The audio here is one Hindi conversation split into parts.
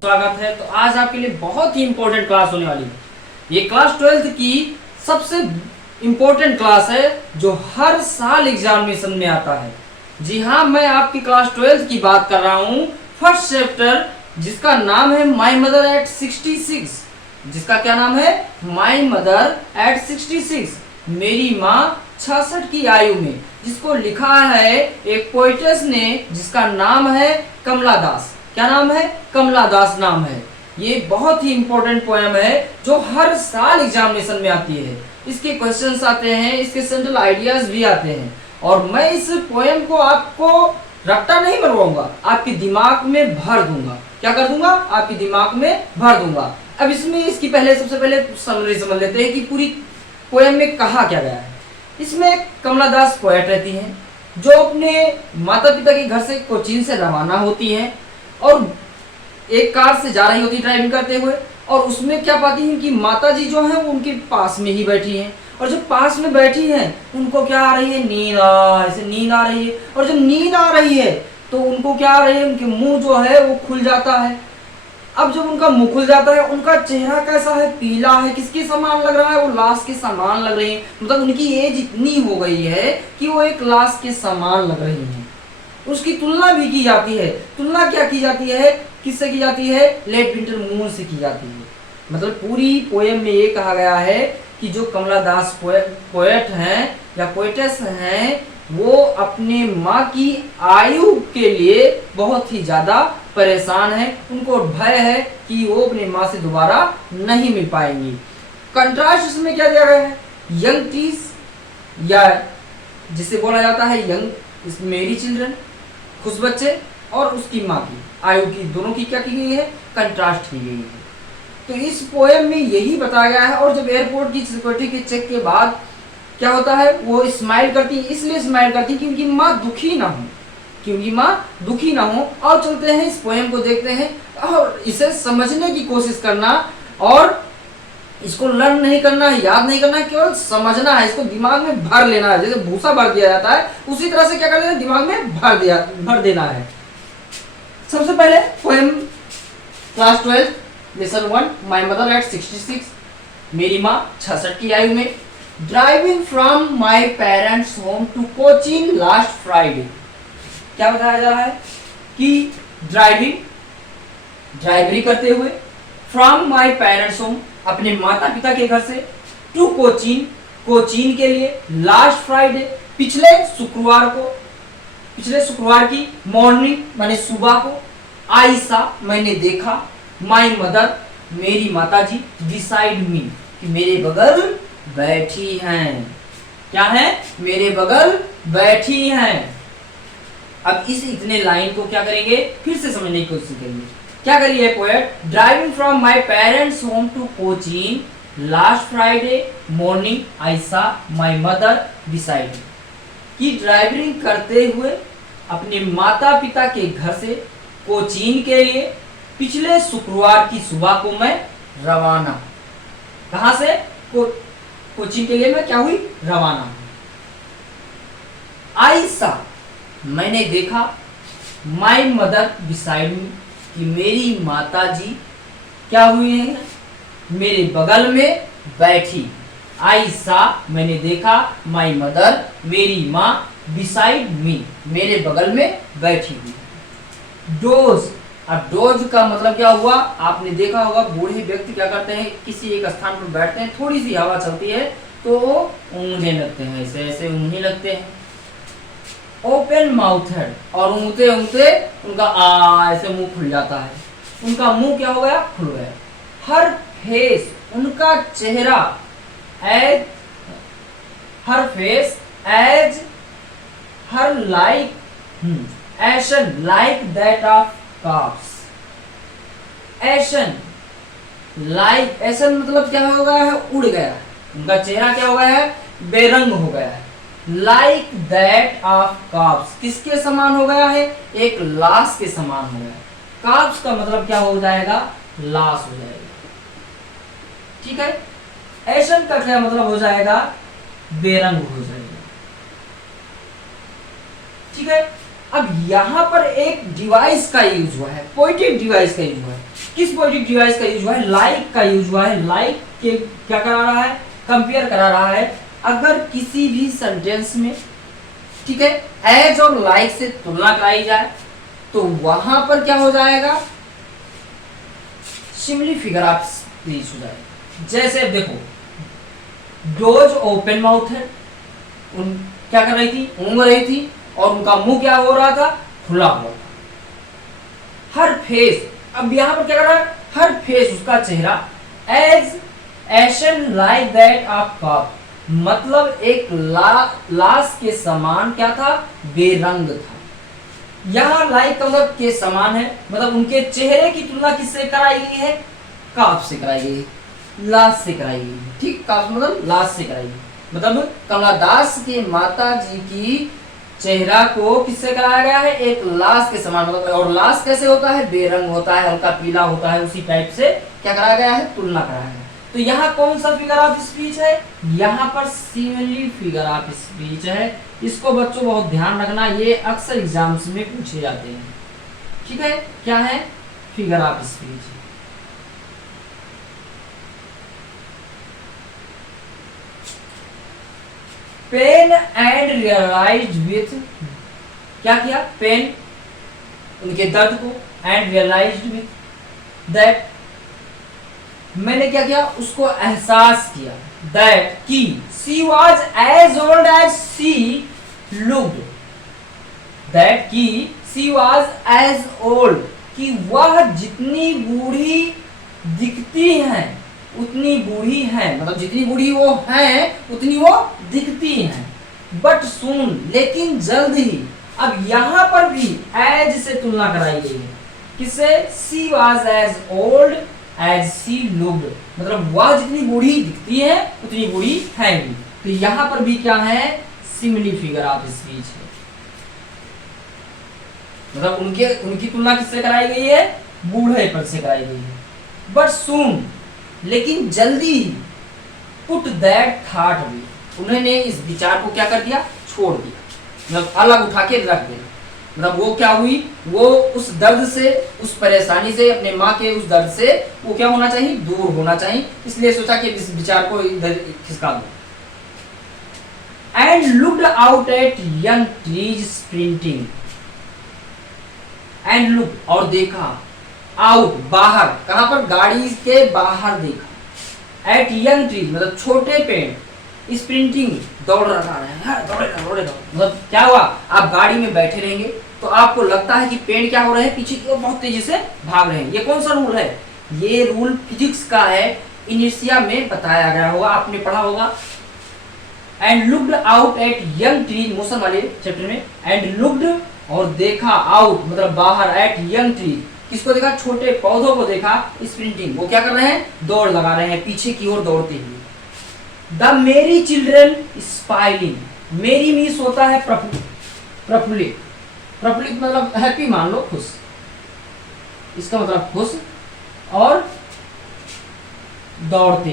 स्वागत है। तो आज आपके लिए बहुत ही इंपॉर्टेंट क्लास होने वाली है। ये क्लास 12th की सबसे इंपॉर्टेंट क्लास है जो हर साल एग्जामिनेशन में आता है। जी हाँ, मैं आपकी क्लास 12th की बात कर रहा हूँ। फर्स्ट चैप्टर जिसका नाम है माई मदर एट 66। जिसका क्या नाम है? माई मदर एट 66, मेरी माँ 66 की आयु में। जिसको लिखा है एक पोइटेस ने जिसका नाम है कमला दास। क्या नाम है? कमला दास नाम है। ये बहुत ही इंपॉर्टेंट पोएम है जो हर साल एग्जामिनेशन में आती है। इसके क्वेश्चंस आते हैं, इसके सेंट्रल आइडियाज भी आते हैं। और मैं इस पोएम को आपको रट्टा नहीं बनवाऊंगा, आपके दिमाग में भर दूंगा। क्या कर दूंगा? आपके दिमाग में भर दूंगा। अब इसमें इसकी सबसे पहले समरी समझ लेते हैं कि पूरी पोएम में कहा क्या गया है। इसमें कमला दास पोएट रहती हैं जो अपने माता पिता के घर से कोचीन से रवाना होती हैं और एक कार से जा रही होती ड्राइविंग करते हुए। और उसमें क्या पाती हैं कि माता जी जो है वो उनके पास में ही बैठी हैं। और जब पास में बैठी हैं उनको क्या आ रही है? नींद आ रही है। और जब नींद आ रही है तो उनको क्या आ रही है? उनके मुंह जो है वो खुल जाता है। अब जब उनका मुंह खुल जाता है, उनका चेहरा कैसा है? पीला है। किसके समान लग रहा है? वो लाश के समान लग रही है। मतलब उनकी एज इतनी हो गई है कि वो एक लाश के समान लग रही है। उसकी तुलना भी की जाती है। तुलना क्या की जाती है? किससे की जाती है? लेट विंटर मून से की जाती है। मतलब पूरी पोएम में ये कहा गया है कि जो कमला दास पोएट हैं या पोएटेस हैं वो अपने माँ की आयु के लिए बहुत ही ज्यादा परेशान है। उनको भय है कि वो अपने माँ से दोबारा नहीं मिल पाएंगी। कंट्रास्ट इसमें क्या दिया गया है? यंग ट्रीज या जिसे बोला जाता है यंग मेरी चिल्ड्रन, खुश बच्चे, और उसकी माँ की आयु की, दोनों की क्या की गई है? कंट्रास्ट की गई है। तो इस पोएम में यही बताया गया है। और जब एयरपोर्ट की सिक्योरिटी के चेक के बाद क्या होता है, वो स्माइल करती है। इसलिए स्माइल करती है कि उनकी माँ दुखी ना हो। और चलते हैं इस पोएम को देखते हैं और इसे समझने की कोशिश करना। और इसको लर्न नहीं करना है, याद नहीं करना है, केवल समझना है। इसको दिमाग में भर लेना है। जैसे भूसा भर दिया जाता है उसी तरह से क्या कर देना है? दिमाग में भर देना है। सबसे पहले poem class 12 lesson 1 my mother at 66, मेरी माँ 66 की आयु में। Driving from my parents home to Cochin last Friday. क्या बताया जा रहा है कि ड्राइवरी करते हुए फ्रॉम माई पेरेंट्स होम, अपने माता पिता के घर से, टू कोचीन के लिए, लास्ट फ्राइडे, पिछले शुक्रवार की मॉर्निंग माने सुबह को, आई सा मैंने देखा, माई मदर मेरी माताजी, बिसाइड मी कि मेरे बगल बैठी हैं। क्या है? मेरे बगल बैठी हैं। अब इस इतने लाइन को क्या करेंगे? फिर से समझने की कोशिश करेंगे। क्या करिए poet? Driving from my parents home to Cochin last Friday morning I saw my mother beside me, कि ड्राइविंग करते हुए अपने माता पिता के घर से कोचीन के लिए पिछले शुक्रवार की सुबह को मैं रवाना। कहां से? कोचीन के लिए मैं क्या हुई? रवाना। आई सा मैंने देखा, माई मदर बिसाइड मी कि मेरी माता जी क्या हुई है? मेरे बगल में बैठी। आई सा मैंने देखा, माई मदर मेरी माँ, बिसाइड मी मेरे बगल में बैठी हुई। डोज, अब डोज का मतलब क्या हुआ? आपने देखा होगा बूढ़े व्यक्ति क्या करते हैं? किसी एक स्थान पर बैठते हैं, थोड़ी सी हवा चलती है तो ऊँघने लगते हैं, ऐसे ऊँघने लगते हैं। ओपन माउथेड, और ऊँघते उनका ऐसे मुंह खुल जाता है। उनका मुंह क्या हो गया? खुल गया। हर फेस, उनका चेहरा, as her face, as her like ashen like that of corpse. Ashen like, ashen मतलब क्या हो गया है? उड़ गया। उनका चेहरा क्या हो गया है? बेरंग हो गया है। लाइक दैट ऑफ काफ्स, किसके समान हो गया है? एक लाश के समान हो गया। काफ्स का मतलब क्या हो जाएगा? लाश हो जाएगा। ठीक है। एशन का क्या मतलब हो जाएगा? बेरंग हो जाएगा। ठीक है। अब यहां पर एक डिवाइस का यूज हुआ है, पोएटिक डिवाइस का यूज हुआ है। किस पॉजिटिव डिवाइस का यूज हुआ है? लाइक का यूज हुआ है। लाइक के क्या करा रहा है? कंपेयर करा रहा है। अगर किसी भी सेंटेंस में, ठीक है, एज और लाइक से तुलना कराई जाए तो वहां पर क्या हो जाएगा? सिमिली फिगर ऑफ स्पीच हो जाएगा। जैसे देखो, डोज ओपन माउथ है, उन क्या कर रही थी? ऊँग रही थी, और उनका मुंह क्या हो रहा था? खुला हुआ था। हर फेस, अब यहां पर क्या कर रहा है? हर फेस, उसका चेहरा as ashen like that of corpse, मतलब एक लाश के समान क्या था? बेरंग था। यहाँ लाइक का मतलब के समान है, मतलब उनके चेहरे की तुलना किससे कराई गई है? काफ से कराई गई है, लाश से कराई गई है। ठीक, काफ मतलब लाश से कराई गई, मतलब कमलादास के माता जी की चेहरा को किससे कराया गया है? एक लाश के समान, मतलब, और लाश कैसे होता है? बेरंग होता है, हल्का पीला होता है, उसी टाइप से क्या कराया गया है? तुलना कराया गया। तो यहाँ कौन सा फिगर ऑफ स्पीच है? यहाँ पर सिमिली फिगर ऑफ स्पीच है। इसको बच्चों बहुत ध्यान रखना, ये अक्सर एग्जाम्स में पूछे जाते हैं। ठीक है, क्या है? Figure of speech. Pain and realized with, क्या किया? पेन, उनके दर्द को, एंड रियलाइज्ड विथ दैट, मैंने क्या किया? उसको एहसास किया। दैट की she was as old as she looked, that की शी वॉज एज ओल्ड, कि वह जितनी बूढ़ी दिखती हैं उतनी बूढ़ी हैं, मतलब जितनी बूढ़ी वो हैं उतनी वो दिखती हैं। बट सून, लेकिन जल्द ही। अब यहां पर भी एज से तुलना कराई गई है। किससे? She was as old as she looked, मतलब वह जितनी बूढ़ी दिखती है उतनी बूढ़ी है भी। तो यहां पर भी क्या है? सिमिली फिगर ऑफ स्पीच है, मतलब उनकी तुलना किससे कराई गई है? बूढ़े पर से कराई गई है। बट सून, लेकिन जल्दी ही। पुट दैट थॉट भी, उन्होंने इस विचार को क्या कर दिया? छोड़ दिया, मतलब अलग उठा के रख दिया। मतलब वो क्या हुई? वो उस दर्द से, उस परेशानी से, अपने माँ के उस दर्द से वो क्या होना चाहिए? दूर होना चाहिए। इसलिए सोचा कि इस विचार को इधर खिसका दो। And looked out at young trees sprinting, and look, और देखा, आउट, बाहर, कहां पर? गाड़ी के बाहर देखा। एट यंग ट्रीज, मतलब छोटे पेड़, स्प्रिंटिंग, दौड़ रहा है, दौड़े, मतलब क्या हुआ? आप गाड़ी में बैठे रहेंगे तो आपको लगता है कि पेड़ क्या हो रहे हैं? पीछे की ओर बहुत तेजी से भाग रहे हैं। ये कौन सा रूल है? ये रूल फिजिक्स का है, इनर्शिया में बताया गया होगा, आपने पढ़ा होगा। And looked out at young trees, motion वाले चैप्टर में। एंड लुक्ड, और देखा, आउट मतलब बाहर, एट यंग ट्रीज, किसको देखा? छोटे पौधों को देखा। स्प्रिंटिंग, वो क्या कर रहे हैं? दौड़ लगा रहे हैं, पीछे की ओर दौड़ते हुए। द मेरी चिल्ड्रन स्माइलिंग, मेरी मीन्स होता है प्रफुल्लित, प्रफुल्लित मतलब हैप्पी, मान लो खुश, इसका मतलब खुश, और दौड़ते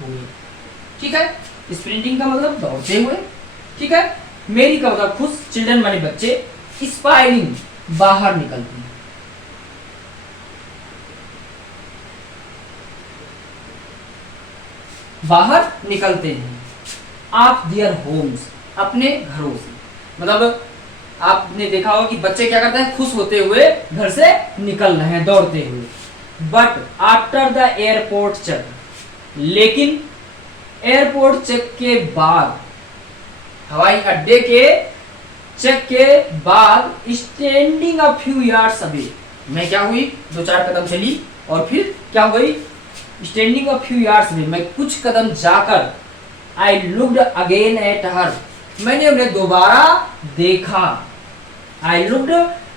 हुए। ठीक है, स्प्रिंटिंग का मतलब दौड़ते हुए। ठीक है, मेरी का मतलब खुश, चिल्ड्रन माने बच्चे, स्माइलिंग बाहर निकलती है। बाहर निकलते हैं। ऑफ देयर होम्स, अपने घरों से, मतलब आपने देखा होगा कि बच्चे क्या करते हैं? खुश होते हुए घर से निकल रहे हैं, दौड़ते हुए। But after the airport check, लेकिन एयरपोर्ट चेक के बाद, हवाई अड्डे के चेक के बाद, standing a few yards away, मैं क्या हुई? 2-4 कदम चली, और फिर क्या हो गई? Standing a few yards away, मैं कुछ कदम जाकर, आई लुक्ड अगेन एट हर, मैंने उन्हें दोबारा देखा। आई लुक्ड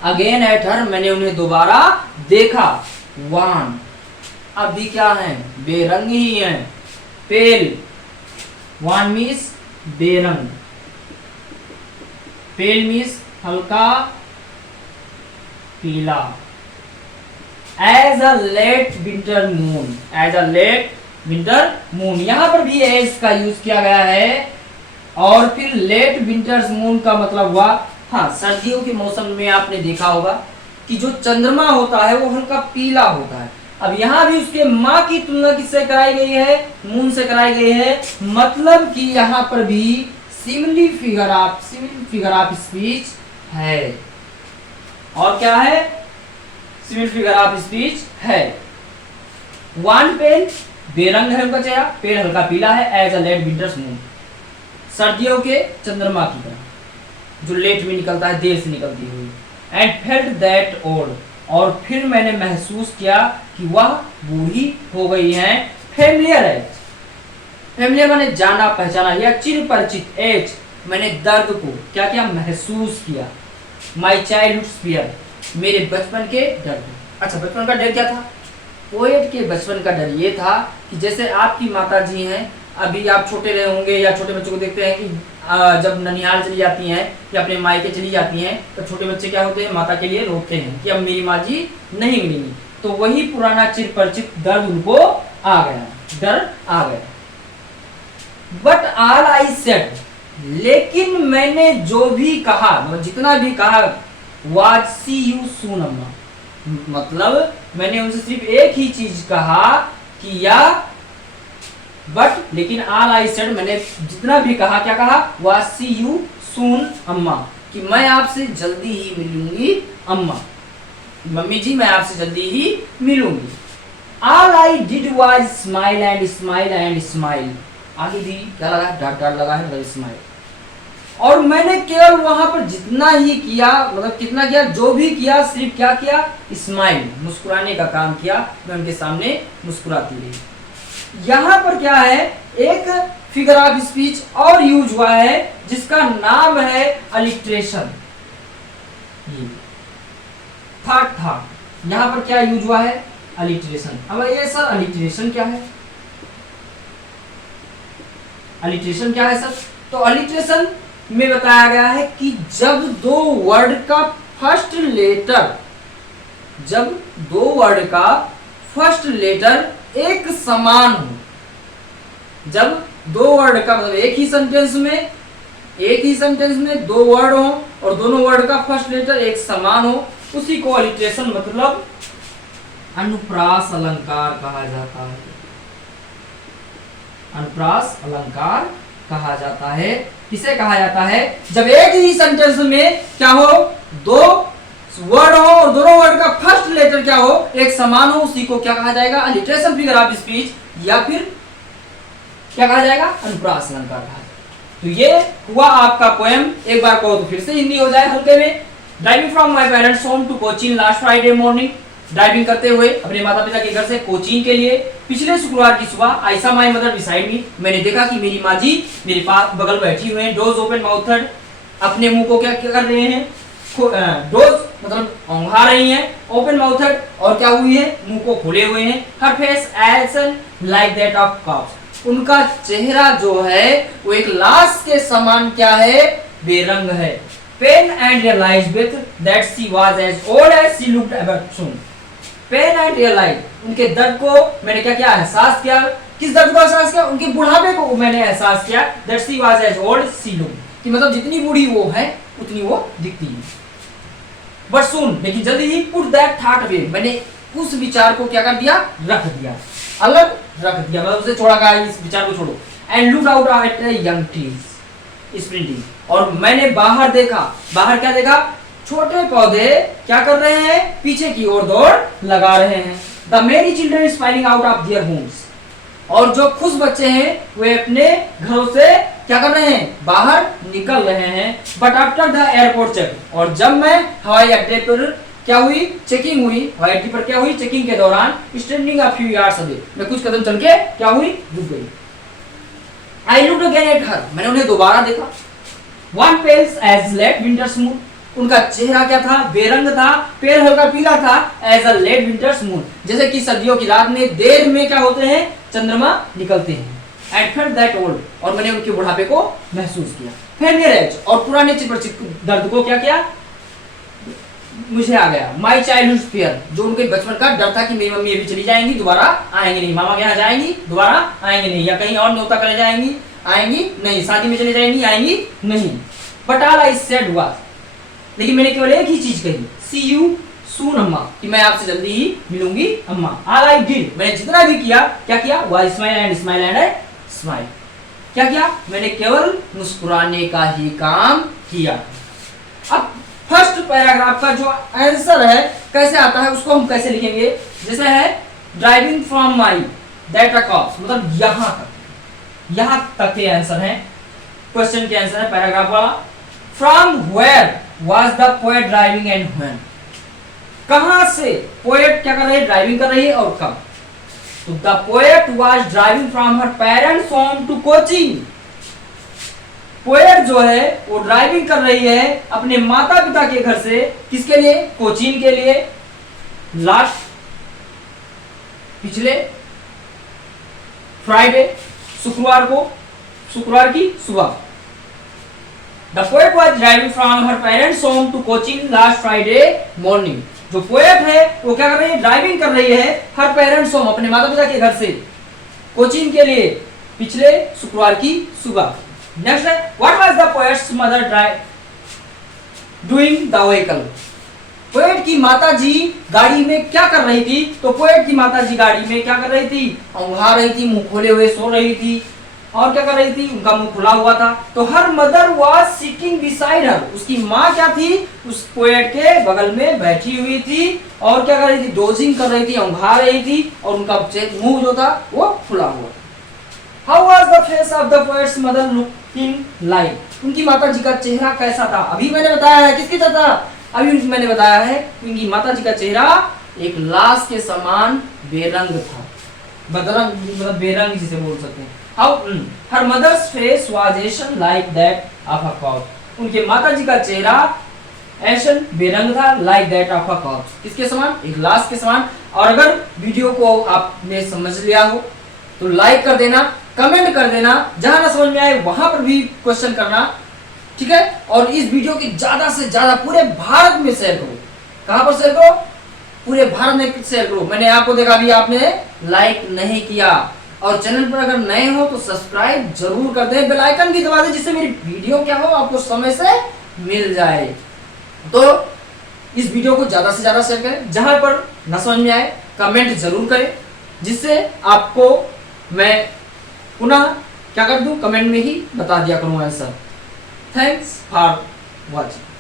अगेन एट हर, मैंने उन्हें दोबारा देखा। वन, अभी क्या है? बेरंग ही है। पेल, वन मीन्स बेरंग, पेल मीन्स हल्का पीला। As a late winter moon, as a late winter moon, यहां पर भी एज का यूज किया गया है। और फिर लेट विंटर्स मून का मतलब हुआ, हाँ, सर्दियों के मौसम में आपने देखा होगा कि जो चंद्रमा होता है वो हल्का पीला होता है। अब यहाँ भी उसके माँ की तुलना किससे कराई गई है? मून से कराई गई है। मतलब कि यहाँ पर भी सिमिलर फिगर ऑफ स्पीच है। और क्या है? सिमिलर फिगर ऑफ स्पीच है। वन पेल बेरंग है उनका चेहरा, पेड़ हल्का पीला है, as a late winter's moon, सर्दियों के चंद्रमा की तरह जो लेट में निकलता है, देर से निकलती हुई। एंड फेल्ट दैट ओल्ड, और फिर मैंने महसूस किया कि वह बूढ़ी हो गई है। फेमिलियर एज, फेमिलियर माने जाना पहचाना या चिर परिचित। एज मैंने दर्द को क्या क्या महसूस किया। माई चाइल्डहुड फियर, मेरे बचपन के डर को। अच्छा, बचपन का डर क्या था? पोएट के बचपन का डर ये था कि जैसे आपकी माता जी हैं, अभी आप छोटे रहे होंगे या छोटे बच्चों को देखते हैं कि जब ननिहाल चली जाती हैं या अपने मायके चली जाती हैं तो छोटे बच्चे क्या होते हैं, माता के लिए रोते हैं कि अब मेरी माँ जी नहीं मिलेंगी। तो वही पुराना चिर परिचित दर्द उनको आ गया, डर आ गया। बट ऑल आई सेड, लेकिन मैंने जो भी कहा, मतलब जितना भी कहा, वाज सी यू सून अम्मा, मतलब मैंने उनसे सिर्फ एक ही चीज कहा कि या बट, लेकिन ऑल आई सेड, मैंने जितना भी कहा, क्या कहा? वाज सी यू सून अम्मा, कि मैं आपसे जल्दी ही मिलूंगी अम्मा, मम्मी जी मैं आपसे जल्दी ही मिलूंगी। All I did was smile and smile and smile, आगे भी क्या लगा? डर लगा है, मतलब स्माइल। और मैंने केवल वहां पर जितना ही किया, मतलब कितना किया, जो भी किया, सिर्फ क्या किया? स्माइल, मुस्कुराने का काम किया। मैं उनके सामने मुस्कुराती रही। यहाँ पर क्या है? एक फिगर ऑफ स्पीच और यूज हुआ है जिसका नाम है अलिट्रेशन। था यहाँ पर क्या यूज हुआ है? अलिट्रेशन। अब ये सर अलिट्रेशन क्या है? अलिट्रेशन क्या है सर? तो अलिट्रेशन में बताया गया है कि जब दो वर्ड का फर्स्ट लेटर, जब दो वर्ड का फर्स्ट लेटर एक समान हो, जब दो वर्ड का मतलब एक ही सेंटेंस में दो वर्ड हो और दोनों वर्ड का फर्स्ट लेटर एक समान हो, उसी को अलिट्रेशन मतलब अनुप्रास अलंकार कहा जाता है। अनुप्रास अलंकार कहा जाता है। किसे कहा जाता है? जब एक ही सेंटेंस में क्या हो, दो वर्ड हो और दोनों वर्ड का फर्स्ट लेटर क्या हो, एक समान हो, उसी को क्या कहा जाएगा? अलिट्रेशन फिगर ऑफ स्पीच, या फिर क्या कहा जाएगा? अनुप्रास अलंकार कहा जाएगा। तो ये हुआ आपका पोएम। एक बार कहो तो फिर से हिंदी हो जाए हल्के में। Driving from my parents home to Cochin last Friday morning, driving करते हुए अपने माता पिता के घर से कोचीन के लिए पिछले शुक्रवार की सुबह, I saw my mother beside me, मैंने देखा कि मेरी माँ जी मेरे पास बगल बैठी हुए हैं। डोज ओपन माउथड, अपने मुंह को क्या कर रहे हैं? डोज मतलब औंघा रही हैं। ओपन माउथड, और क्या हुई है? मुंह को खोले हुए हैं। Her face as like that of corpse, उनका चेहरा जो है वो एक लाश के समान क्या है? बेरंग है। Pain and realize with that she was as old as she looked about soon, pain and realize, उनके दर्द को मैंने क्या किया? एहसास किया। किस दर्द को एहसास किया? उनके बुढ़ापे को मैंने एहसास किया। That she was as old she looked, कि मतलब जितनी बूढ़ी वो है उतनी वो दिखती है। बट सुन, लेकिन जल्दी ही पुट दैट थॉट अवे, मैंने उस विचार को क्या कर दिया? रख दिया, अलग रख दिया, मतलब उसे छोड़ा गया, इस विचार को छोड़ो। And look out at young trees sprinting, और मैंने बाहर देखा। बाहर क्या देखा? छोटे पौधे क्या कर रहे हैं? पीछे की ओर दौड़ लगा रहे हैं। द मेरी children smiling out of their homes, और जो खुश बच्चे हैं वे अपने घरों से क्या कर रहे हैं? बाहर निकल रहे हैं। But after the airport check, और जब मैं हवाई अड्डे पर क्या हुई? चेकिंग हुई। हवाई अड्डे पर क्या हुई? चेकिंग के दौरान standing a few yards away, मैं कुछ कदम चल के क्या हुई? रुक गई। I looked again at her, मैंने उन्हें दोबारा देखा। Wan pales as late winter's moon, उनका चेहरा क्या था? बेरंग था, पेड़ हल्का पीला था। As a late winter's moon, जैसे कि सर्दियों की रात में देर में क्या होते हैं? चंद्रमा निकलते हैं। एंड फेल्ट दैट ओल्ड, और मैंने उनके बुढ़ापे को महसूस किया। फेमिलियर एज, और पुराने चिरपरिचित दर्द को क्या किया? मुझे आ गया। माई चाइल्डहुड फियर, जो उनके बचपन का डर था कि मेरी मम्मी अभी चली जाएंगी, दोबारा आएंगे नहीं, मामा के यहाँ जाएंगी दोबारा आएंगे नहीं, या कहीं और न्योता करने जाएंगी, आएंगी नहीं, शादी में चले जाएंगी, आएंगी नहीं। But all I said was, लेकिन मैंने केवल एक ही चीज कही, सी यू सून अम्मा, कि मैं आपसे जल्दी ही मिलूंगी अम्मा। ऑल आई डिड, मैंने जितना भी किया, क्या किया, was smile and smile and smile. क्या किया, मैंने केवल मुस्कुराने का ही काम किया। अब फर्स्ट पैराग्राफ का जो आंसर है कैसे आता है उसको हम कैसे लिखेंगे, जैसे है driving from my that accords, मतलब यहां तक के आंसर है, क्वेश्चन के आंसर है पैराग्राफ वाला। From where was the poet driving and when, कहां से पोएट क्या कर रही है, ड्राइविंग कर रही है और कब। तो the poet was driving from her parents home to coaching, poet जो है वो ड्राइविंग कर रही है अपने माता पिता के घर से, किसके लिए, कोचिंग के लिए। लास्ट पिछले फ्राइडे, शुक्रवार को, शुक्रवार की सुबह। The poet was driving from her parents home to coaching last Friday morning, जो पोएट है वो क्या कर रही है, ड्राइविंग कर रही है हर पेरेंट्स होम, अपने माता पिता के घर से कोचिंग के लिए पिछले शुक्रवार की सुबह। नेक्स्ट है what was the poets mother doing the vehicle, poet की माता जी गाड़ी में क्या कर रही थी। तो पोएट की माता जी गाड़ी में क्या कर रही थी, औंधा रही थी, मुंह खोले हुए सो रही थी, और क्या कर रही थी, उनका मुंह खुला हुआ था। तो her mother was sitting beside her, उसकी माँ क्या थी, उस पोएट के बगल में बैठी हुई थी और क्या कर रही थी, डोजिंग कर रही थी, औंधा रही थी, और उनका मुंह जो था वो खुला हुआ था। How was the face of the poets mother looking like, उनकी माता जी का चेहरा कैसा था। अभी मैंने बताया है किसकी तरह था, अभी मैंने बताया है उनकी माता जी का चेहरा एक लाश के समान बेरंग था, बदरंग मतलब बेरंग जिसे बोल सकते हैं। How her mother's face was ashen like that of a corpse, उनके माता जी का चेहरा एशन बेरंग था, like that of a corpse, किसके समान, एक लाश के समान। और अगर वीडियो को आपने समझ लिया हो तो लाइक कर देना, कमेंट कर देना, जहां ना समझ में आए वहां पर भी क्वेश्चन करना, ठीक है। और इस वीडियो की ज्यादा से ज्यादा पूरे भारत में शेयर करो। कहां पर शेयर करो, पूरे भारत में शेयर करो। मैंने आपको देखा भी आपने लाइक नहीं किया, और चैनल पर अगर नए हो तो सब्सक्राइब जरूर कर दें, बेल आइकन भी दबा दें, जिससे मेरी वीडियो क्या हो आपको समय से मिल जाए। तो इस वीडियो को ज्यादा से ज्यादा शेयर करें, जहां पर न समझ में आए कमेंट जरूर करें, जिससे आपको मैं पुनः क्या कर दूं, कमेंट में ही बता दिया करूं आंसर। Thanks for watching.